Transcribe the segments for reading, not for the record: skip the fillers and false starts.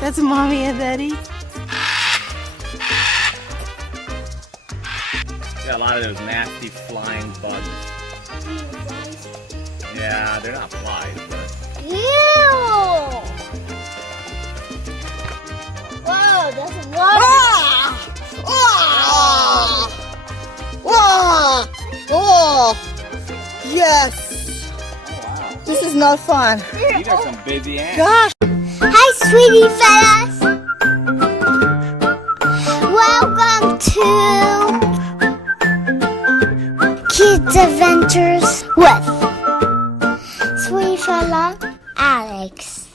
That's mommy and daddy. Got a lot of those nasty flying bugs. Yeah, they're not flies, but... Ew! Whoa, that's water! Whoa! Oh! Yes! This is not fun. These are some busy ants. Gosh! Hi, sweetie fellas! Welcome to Kids Adventures with Sweetie Fella Alex.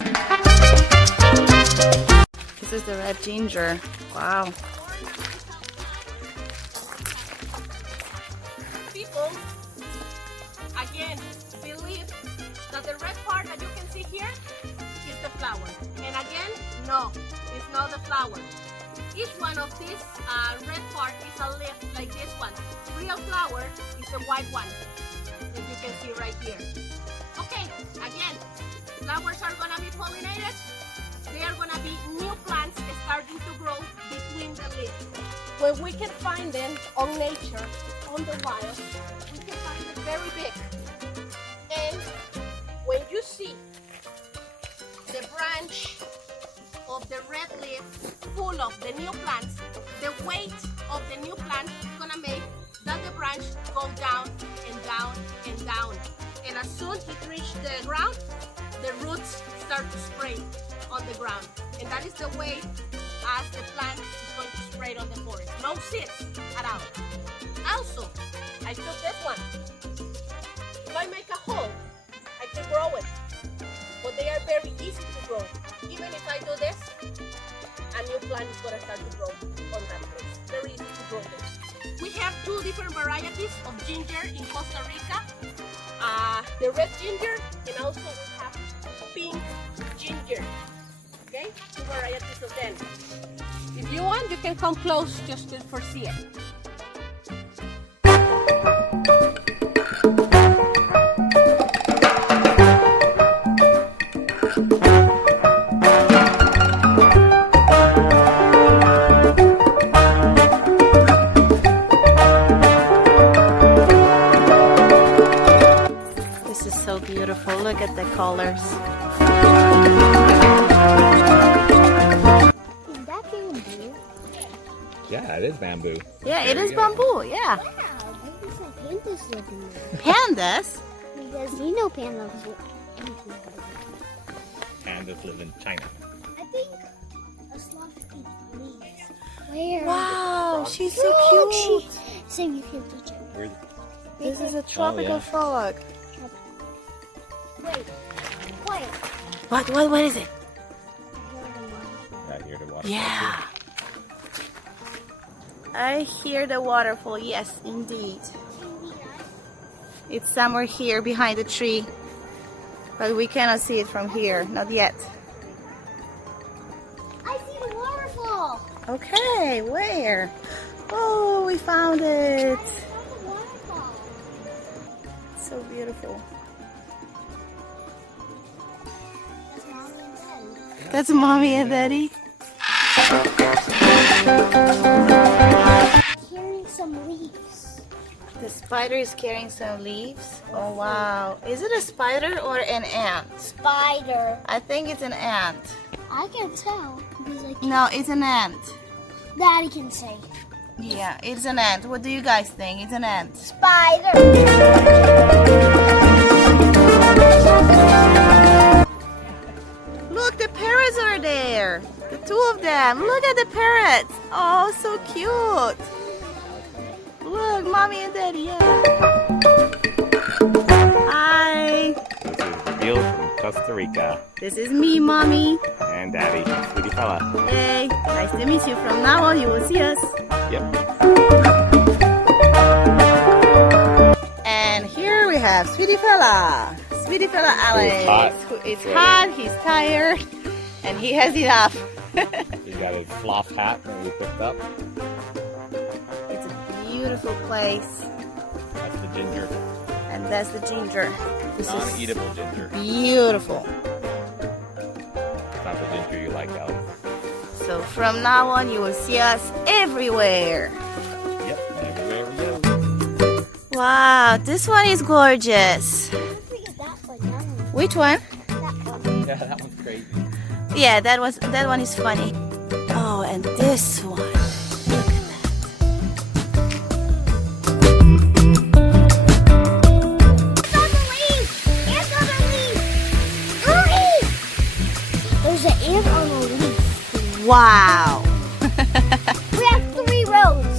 This is the red ginger. Wow. People, again, believe that the red part that you can see here is the flower. And again, no, it's not the flower. Each one of these red part is a leaf like this one. Real flower is the white one that you can see right here. Okay, again, flowers are gonna be pollinated. They are gonna be new plants starting to grow between the leaves. When we can find them on nature, on the wild, we can find them very big. And when you see the branch of the red leaf full of the new plants, the weight of the new plant is gonna make that the branch go down and down and down. And as soon as it reaches the ground, the roots start to spray on the ground. And that is the way as the plant is going to spread on the forest. No seeds at all. Also, I took this one. If I make a hole, I can grow it. But they are very easy to grow. Even if I do this, a new plant is going to start to grow on that place. Very easy to grow them. We have two different varieties of ginger in Costa Rica. The red ginger, and also we have pink ginger. Okay, two varieties of them. If you want, you can come close just to foresee it. This is so beautiful. Look at the colors. Yeah, it is bamboo. Yeah, There it you is go. bamboo. Yeah. Pandas live in there. Pandas? Because you know pandas live. Pandas live in China. I think a sloth eats leaves. Where? Wow, she's so Look, cute. so you can touch it. Where's This is a tropical yeah. frog. Wait. Wait. What is it? right here to water? Yeah. I hear the waterfall. Yes, indeed. It's somewhere here behind the tree, but we cannot see it from here. Not yet. I see the waterfall. Okay, where? Oh, we found it. I found the waterfall. So beautiful. That's mommy and daddy. That's mommy and daddy. Carrying some leaves. The spider is carrying some leaves. Oh wow. Is it a spider or an ant? Spider. I think it's an ant. I can't tell because I can't. No, it's an ant. Daddy can say. Yeah, it's an ant. What do you guys think? It's an ant. Spider. Look, the parrots are there. The two of them. Look at the parrots. Oh, so cute. Look, mommy and daddy. Yeah. Hi. This is Reveal from Costa Rica. This is me, mommy. And daddy, sweetie fella. Hey, nice to meet you. From now on, you will see us. Yep. And here we have Sweetie Fella. Sweetie Fella Alex. hot. Who is hot, he's tired, and he has enough. He's got his floss hat that we picked up. It's a beautiful place. That's the ginger. And that's the ginger. This is Non-eatable ginger. beautiful. not the ginger you like, Alex. So from now on, you will see us everywhere. Yep, everywhere we go. Wow, this one is gorgeous. Look at that one. That one. Which one? That one. Yeah, that one's crazy. Yeah, that one is funny. Oh, and this one. Look at It's on the leaf. Ants on the leaf. Hurry! There's an ant on a leaf. that. Wow. We have 3 rows.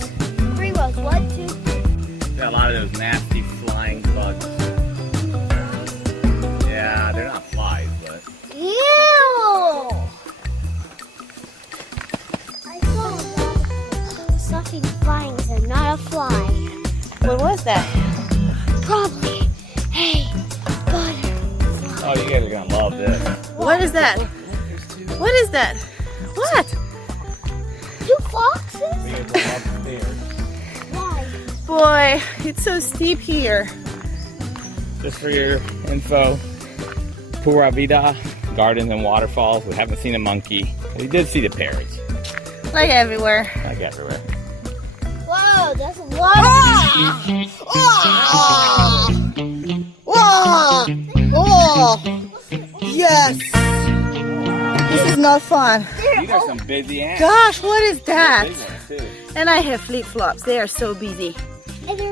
3 rows. 1, 2, 3. Got a lot of those nasty flying bugs. Yeah, they're not flies, but Ew! I saw a lot of stuffing flies and not a fly. What was that? Probably a butterfly. oh, you guys are gonna love this. What is that? What is that? What? 2 foxes? We gotta go upstairs. Why? Boy, it's so steep here. Just for your info, Pura Vida Gardens and Waterfalls. We haven't seen a monkey. We did see the parrots, Like everywhere. like everywhere. Whoa, that's a lot. Whoa! Oh! Yes! This is not fun. These are some busy ants. Gosh, what is that? Big ones, too. And I have flip-flops. They are so busy. And they're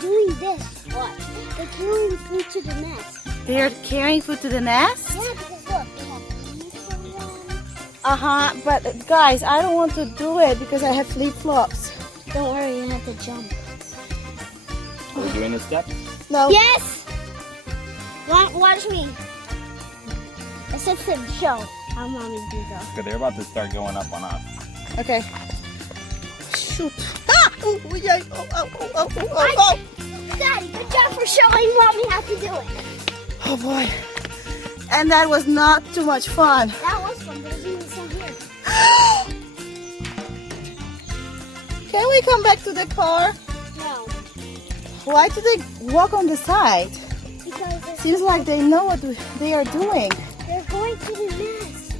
doing this. What? They're carrying food to the nest. They are carrying food to the nest? Yeah, because look, they have leaves from them. Uh-huh. But guys, I don't want to do it because I have flip-flops. Don't worry, you have to jump. Are we doing this step? No. Yes! Watch me. It's just a show how mommy do that. Because they're about to start going up on us. Okay. Shoot. Ah! Oh, yeah. Oh. Daddy, good job for showing mommy how to do it. Oh, boy. And that was not too much fun. That was fun. There's even some here. Can we come back to the car? No, Why do they walk on the side? because Seems like they know what they are doing. they're going to the nest.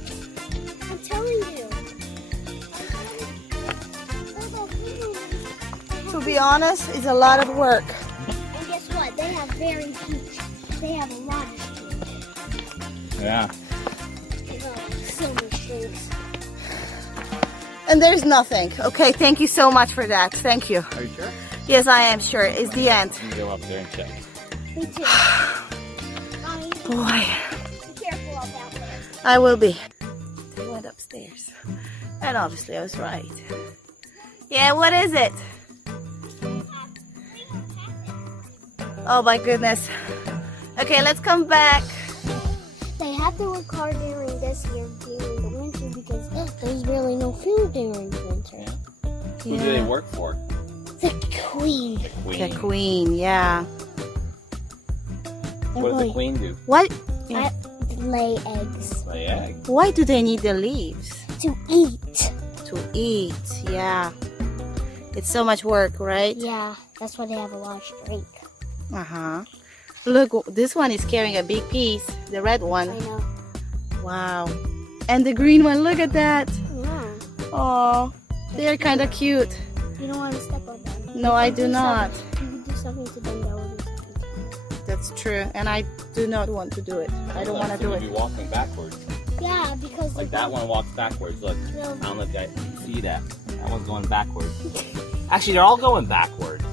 I'm telling you. To be honest, it's a lot of work. And guess what? They have very huge. They have a lot of strings. Yeah. Silver strings. And there's nothing. Okay, thank you so much for that. Thank you. Are you sure? Yes, I am sure. It's the end. You can go up there and check. Me too. Mommy, Boy, be careful out there. I will be. They went upstairs. And obviously I was right. Yeah, what is it? Oh my goodness. Okay, let's come back. They have to work hard during this year, during the winter, because there's really no food during winter. Who do they work for? The queen. The queen, yeah. What does the queen do? What? Lay eggs. Lay eggs. Why do they need the leaves? To eat. To eat, yeah. It's so much work, right? Yeah, that's why they have a lot of strength. Uh-huh. Look, this one is carrying a big piece. The red one. I know. Wow. And the green one, look at that. Yeah. Oh, they're kind of cute. You don't want to step on them. No, I do not. You can do something to them that will be something. That's true. And I do not want to do it. I don't want to do You'd it. be walking backwards. Yeah, because Like that one walks backwards. Look. I don't know if you can see that. That one's going backwards. Actually, they're all going backwards.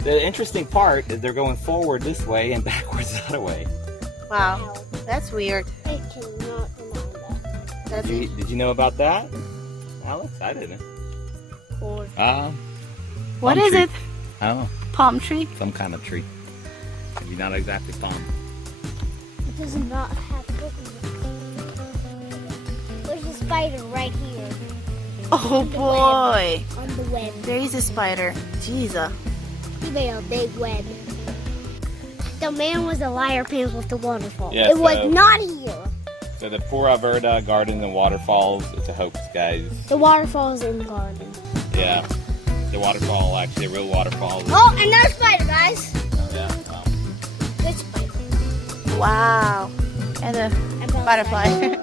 The interesting part is they're going forward this way and backwards the other way. Wow, that's weird. I cannot remember that. That's Did you know about that, Alex? I didn't. cool. palm What is tree. it? I don't know. Palm tree? Some kind of tree. Maybe not exactly palm. It does not have cookies. There's a spider right here Oh boy. on the web. There is a spider. Jesus. He made a big web. The man was a liar pants with the waterfall. Yeah, it was so- not here. So the Pura Vida Gardens and Waterfalls, it's a hoax, guys. The waterfall is in the garden. Yeah. The waterfall, actually, a real waterfall. Oh, another spider, guys. Yeah. Good spider. Wow. And a And butterfly.